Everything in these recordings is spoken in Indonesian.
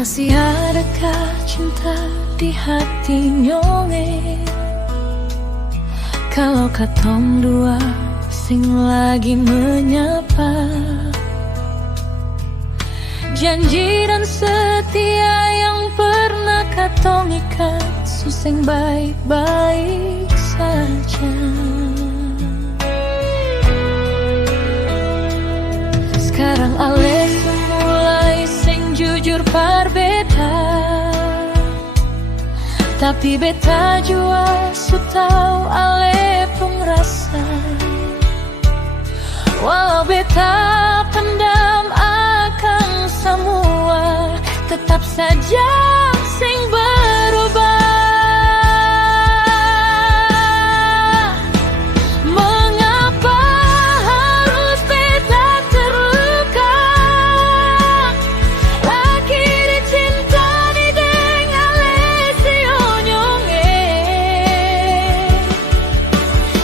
Masih adakah cinta di hati nyonge? Kalau katong dua sing lagi menyapa, janji dan setia yang pernah katong ikat, suseng baik-baik saja. Sekarang ale mulai sing jujur berbeda, tapi beta jua sutau ale pun rasa. Walau beta pendam akan semua, tetap saja sing berubah. Mengapa harus beta terluka? Lagi dicinta di dengan lesionyonya.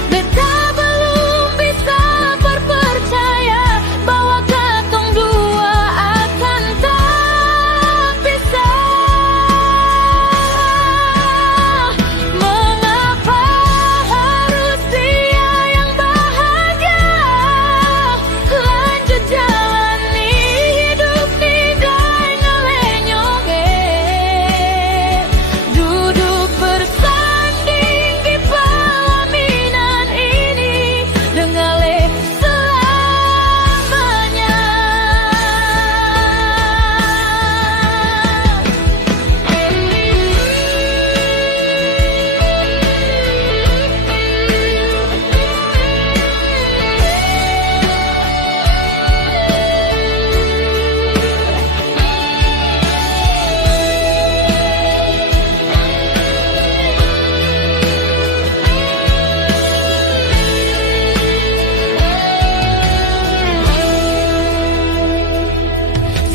Beta belum bisa berpercaya bahwa katong dua akan tak bisa. Mengapa harus dia yang bahagia, lanjut jalani hidup di dengan lenyonge, duduk bersanding di pelaminan ini dengan le selamanya.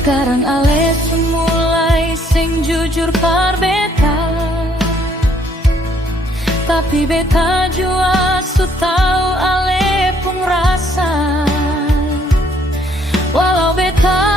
Sekarang ale mulai sing jujur berbeda, tapi beta jua sutau ale pun rasa. Walau beta